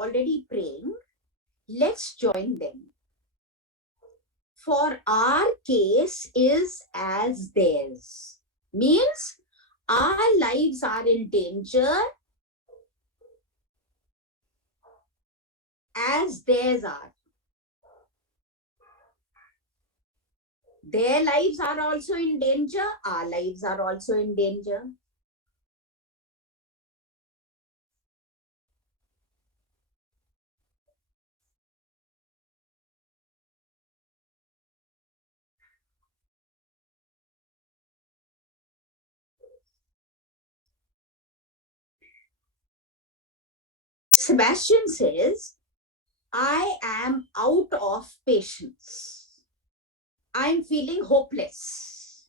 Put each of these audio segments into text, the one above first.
already praying, let's join them. For our case is as theirs. Means our lives are in danger as theirs are. Their lives are also in danger. Our lives are also in danger. Sebastian says, I am out of patience. I'm feeling hopeless.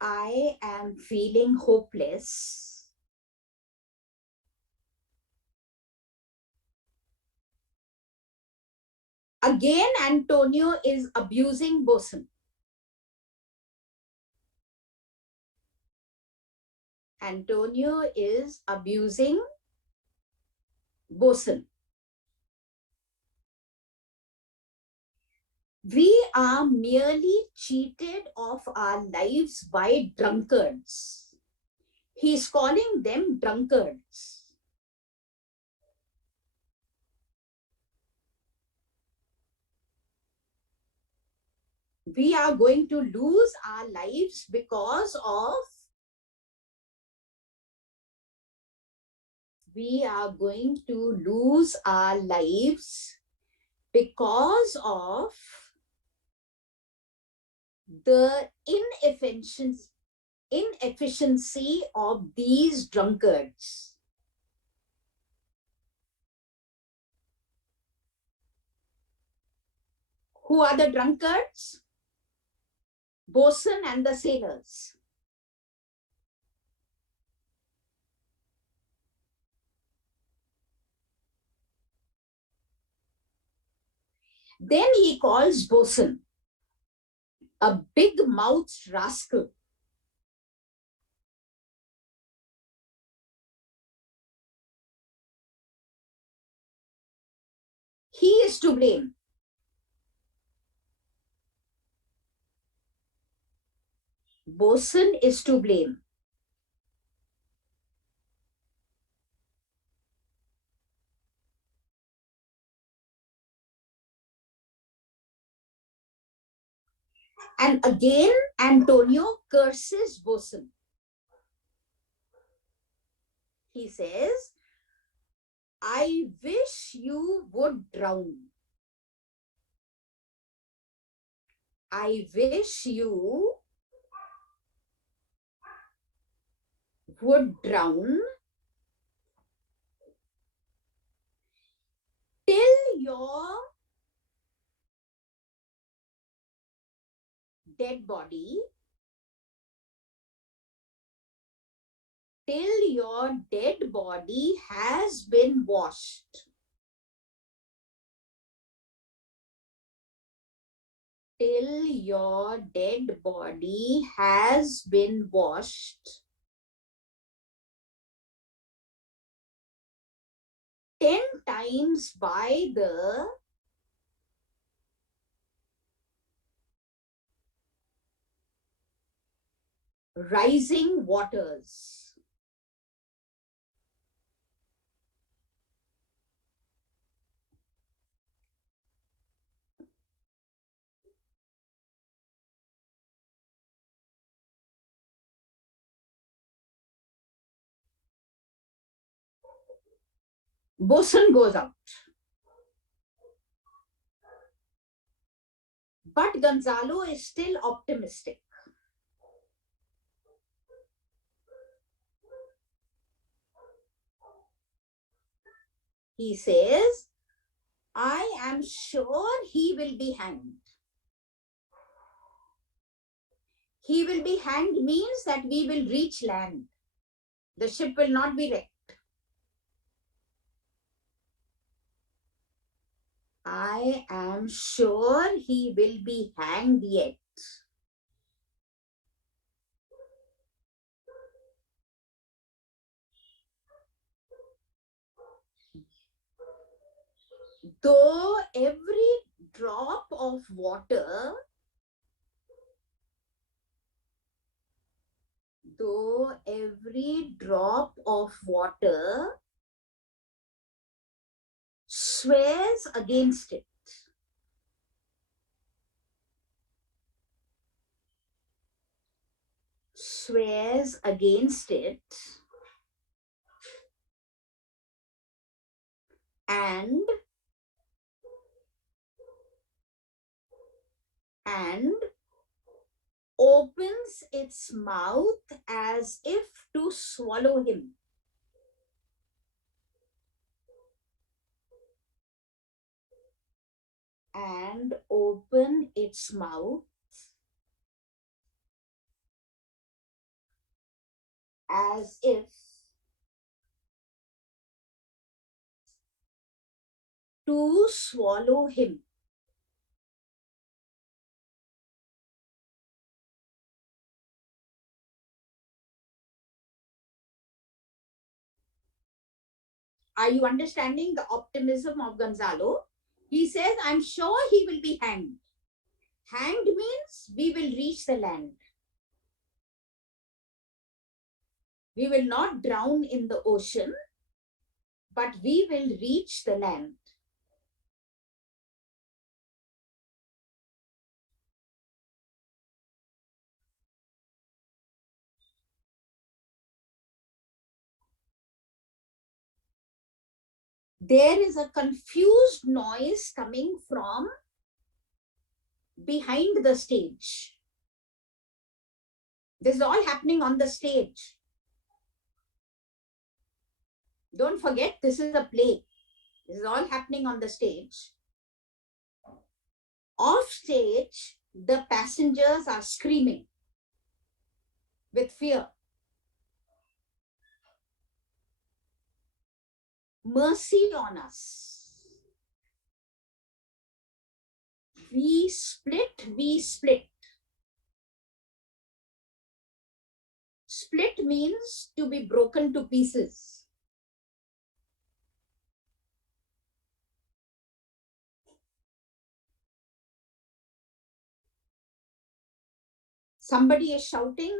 I am feeling hopeless. Again, Antonio is abusing Bosun. Antonio is abusing Bosun. We are merely cheated of our lives by drunkards. He's calling them drunkards. We are going to lose our lives because of the inefficiency of these drunkards. Who are the drunkards? Bosun and the sailors. Then he calls Bosun a big-mouthed rascal. He is to blame. Bosun is to blame. And again, Antonio curses Bosun. He says, I wish you would drown. I wish you would drown till your dead body has been washed. Till your dead body has been washed 10 times by the rising waters. Bosun goes out. But Gonzalo is still optimistic. He says, I am sure he will be hanged. He will be hanged means that we will reach land. The ship will not be wrecked. I am sure he will be hanged yet. Though every drop of water, though every drop of water swears against it. Swears against it, and opens its mouth as if to swallow him. And open its mouth as if to swallow him. Are you understanding the optimism of Gonzalo? He says, I'm sure he will be hanged. Hanged means we will reach the land. We will not drown in the ocean, but we will reach the land. There is a confused noise coming from behind the stage. This is all happening on the stage. Don't forget, this is a play. This is all happening on the stage. Off stage, the passengers are screaming with fear. Mercy on us. We split, we split. Split means to be broken to pieces. Somebody is shouting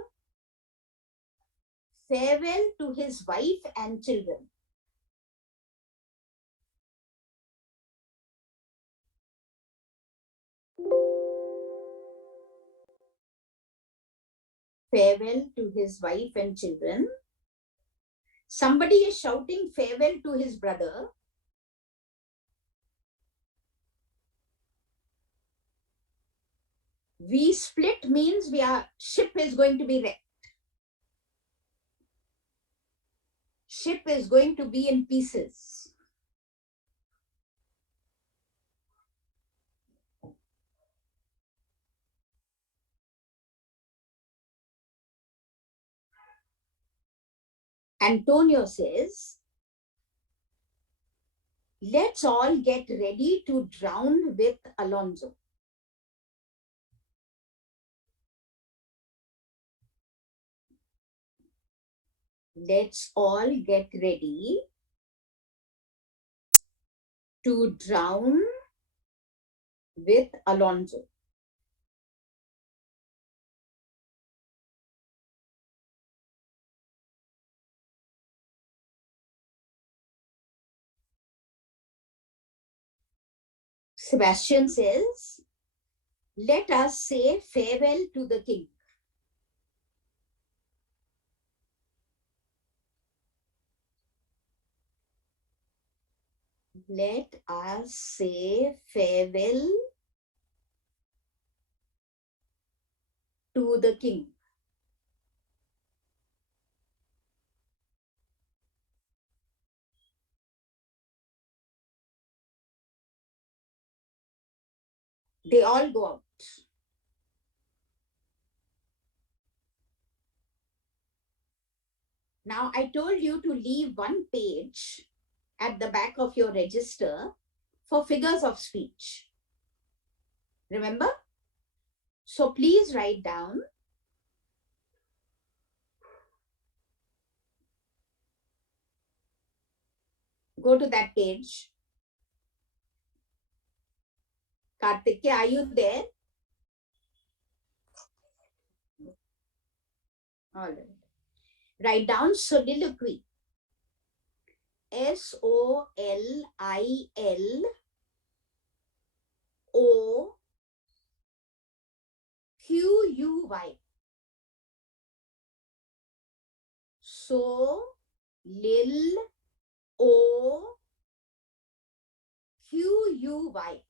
farewell to his wife and children. Farewell to his wife and children. Somebody is shouting farewell to his brother. We split means ship is going to be wrecked. Ship is going to be in pieces. Antonio says, let's all get ready to drown with Alonso. Let's all get ready to drown with Alonso. Sebastian says, let us say farewell to the king. Let us say farewell to the king. They all go out. Now, I told you to leave one page at the back of your register for figures of speech. Remember? So please write down go to that page. Kartikeya, are you there? All right. Write down soliloquy. SOLILOQUY. So, lil, o, QUY.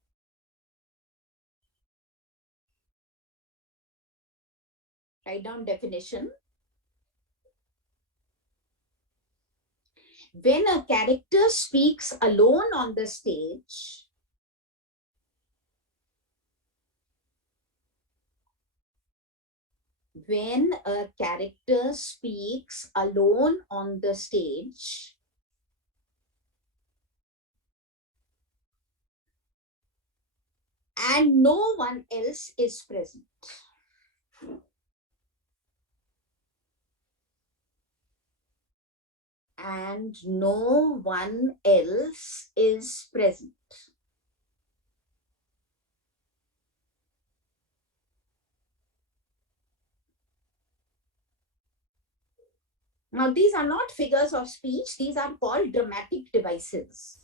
Write down definition. When a character speaks alone on the stage, when a character speaks alone on the stage, and no one else is present. And no one else is present. Now, these are not figures of speech. These are called dramatic devices.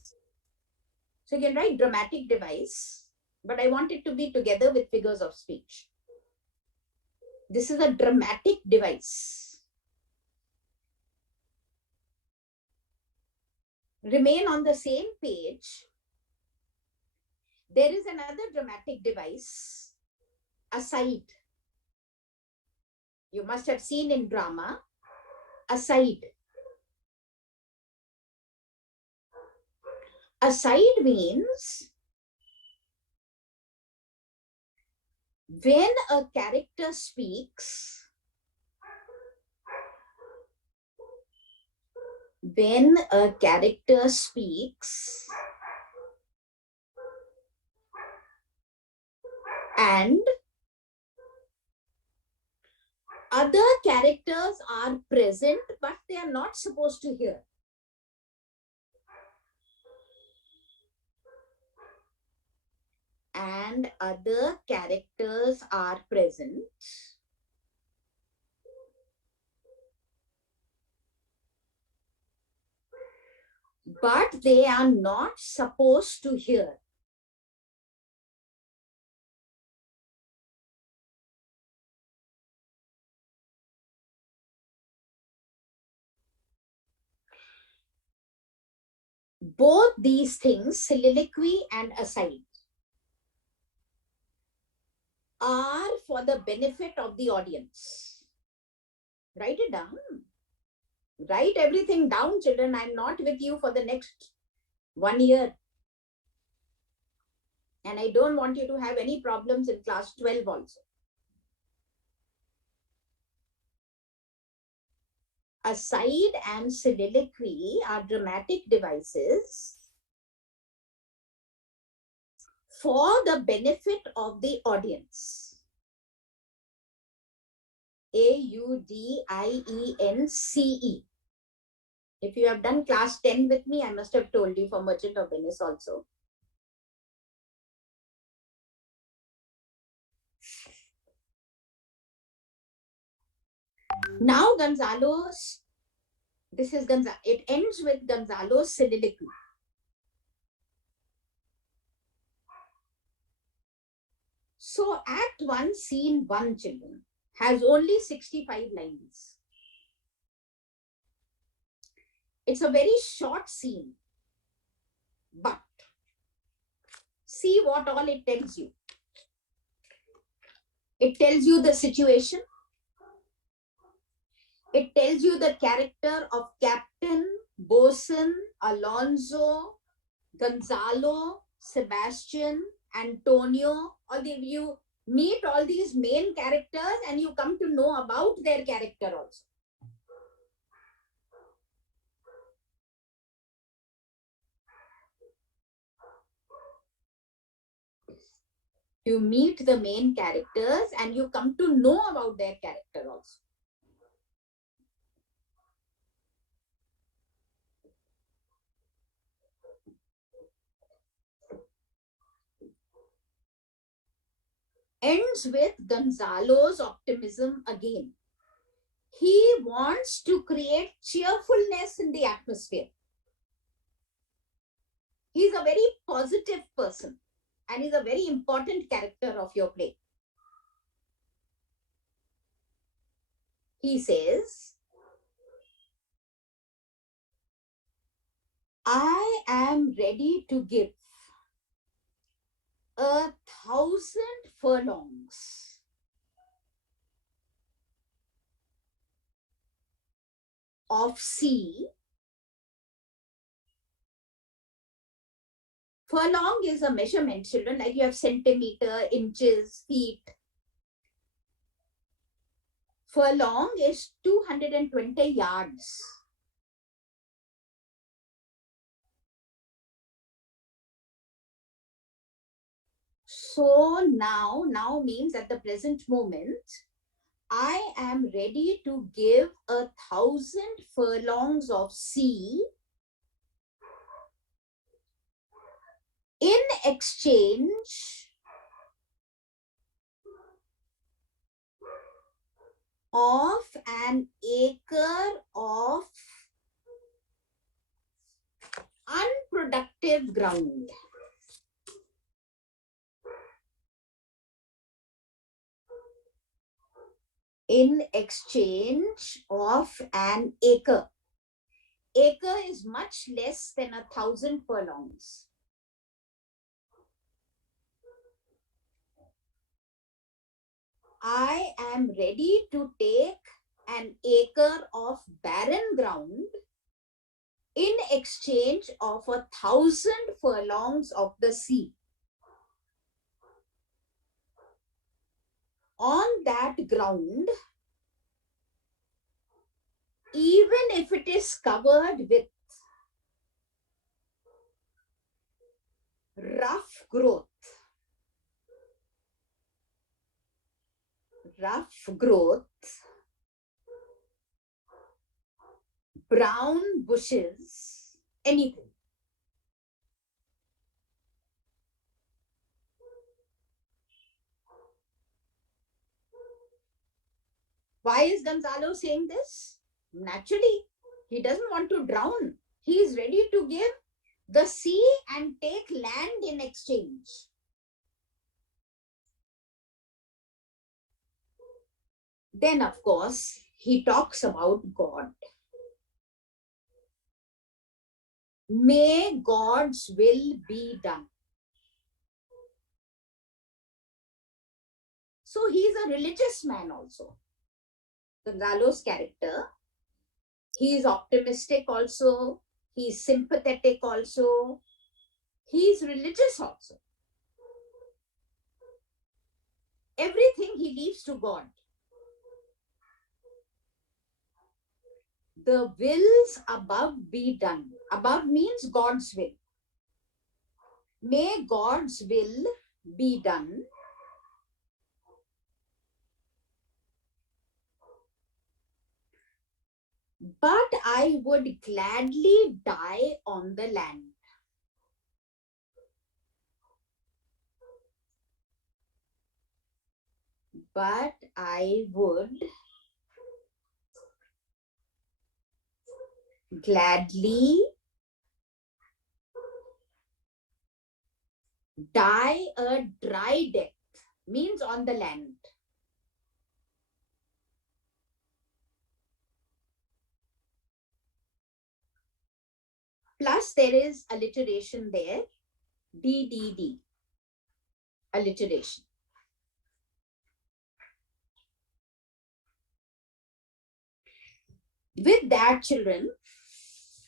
So you can write dramatic device, but I want it to be together with figures of speech. This is a dramatic device. Remain on the same page. There is another dramatic device, aside. You must have seen in drama, aside. Aside means when a character speaks, and other characters are present, but they are not supposed to hear. And other characters are present, but they are not supposed to hear. Both these things, soliloquy and aside, are for the benefit of the audience. Write it down. Write everything down, children. I'm not with you for the next 1 year. And I don't want you to have any problems in class 12 also. Aside and soliloquy are dramatic devices for the benefit of the audience. AUDIENCE. If you have done class 10 with me, I must have told you for Merchant of Venice also. Now Gonzalo's, this is Gonzalo, it ends with Gonzalo's soliloquy. So Act 1, Scene 1, children, has only 65 lines. It's a very short scene, but see what all it tells you. It tells you the situation. It tells you the character of Captain, Bosun, Alonso, Gonzalo, Sebastian, Antonio. All the, you meet all these main characters and you come to know about their character also. You meet the main characters and you come to know about their character also. ends with Gonzalo's optimism again. He wants to create cheerfulness in the atmosphere. He's a very positive person and he's a very important character of your play. He says, I am ready to give 1,000 furlongs of sea. Furlong is a measurement, children, like you have centimeter, inches, feet. Furlong is 220 yards. So now means at the present moment, I am ready to give 1,000 furlongs of sea in exchange of an acre of unproductive ground. In exchange of an acre. Acre is much less than 1,000 furlongs. I am ready to take an acre of barren ground in exchange of 1,000 furlongs of the sea. On that ground, even if it is covered with rough growth, brown bushes, anything. Why is Gonzalo saying this? Naturally, he doesn't want to drown. He is ready to give the sea and take land in exchange. Then, of course, he talks about God. May God's will be done. So he is a religious man also. Gonzalo's character. He is optimistic also. He is sympathetic also. He is religious also. Everything he leaves to God. The wills above be done. Above means God's will. May God's will be done. But I would gladly die on the land. But I would gladly die a dry death, means on the land. Plus there is alliteration there, DDD, alliteration. With that, children,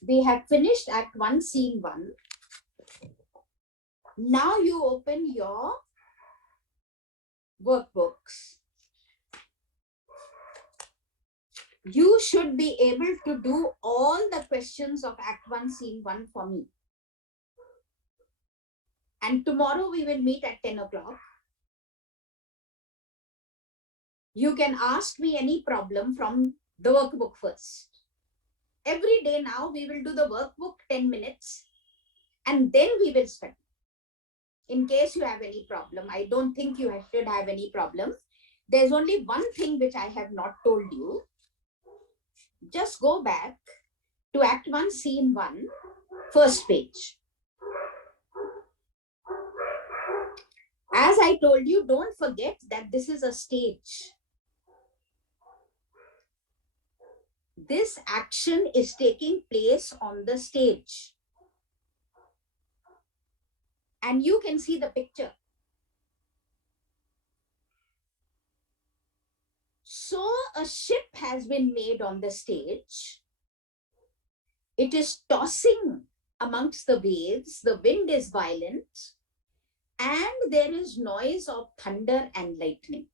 we have finished Act 1, Scene 1. Now you open your workbooks. You should be able to do all the questions of Act 1, Scene 1 for me. And tomorrow we will meet at 10 o'clock. You can ask me any problem from the workbook first. Every day now we will do the workbook 10 minutes and then we will study. in case you have any problem. I don't think you should have any problem. There's only one thing which I have not told you. Just go back to Act 1, Scene 1, first page. As I told you, don't forget that this is a stage. This action is taking place on the stage. And you can see the picture. So a ship has been made on the stage. It is tossing amongst the waves. The wind is violent. And there is noise of thunder and lightning.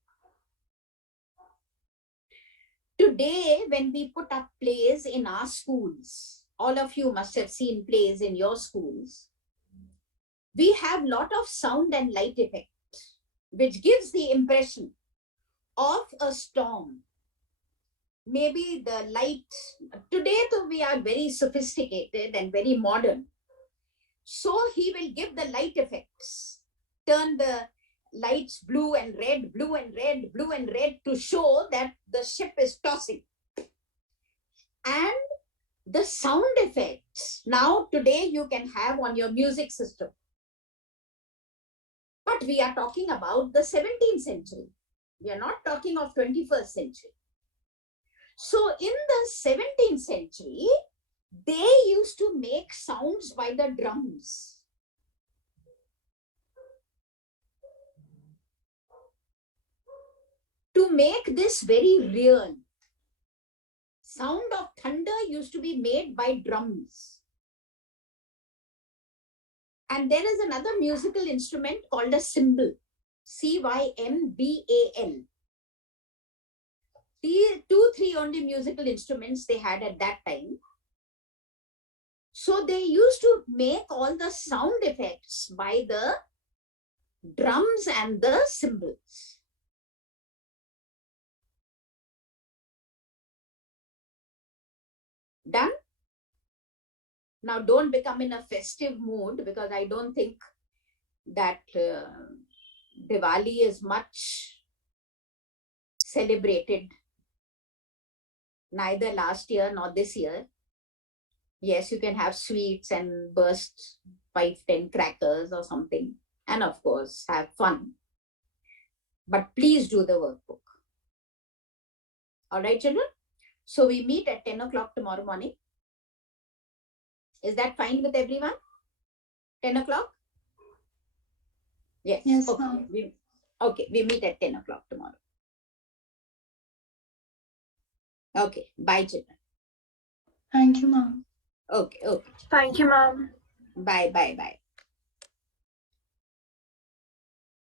Today, when we put up plays in our schools, all of you must have seen plays in your schools. We have a lot of sound and light effect, which gives the impression of a storm. Maybe the light, today though we are very sophisticated and very modern. So he will give the light effects, turn the lights blue and red, blue and red, blue and red to show that the ship is tossing. And the sound effects, now today you can have on your music system. But we are talking about the 17th century. We are not talking of 21st century. So in the 17th century, they used to make sounds by the drums. To make this very real, sound of thunder used to be made by drums. And there is another musical instrument called a cymbal, C-Y-M-B-A-L. The 2-3 only musical instruments they had at that time. So they used to make all the sound effects by the drums and the cymbals. Done? Now don't become in a festive mood, because I don't think that Diwali is much celebrated, neither last year nor this year. Yes, you can have sweets and burst 5-10 crackers or something, and of course have fun. But please do the workbook. All right, children? So we meet at 10 o'clock tomorrow morning. Is that fine with everyone? 10 o'clock? Yes. Yes, okay. We meet at 10 o'clock tomorrow. Okay. Bye, children. Thank you, ma'am. Okay. Thank you, ma'am. Bye.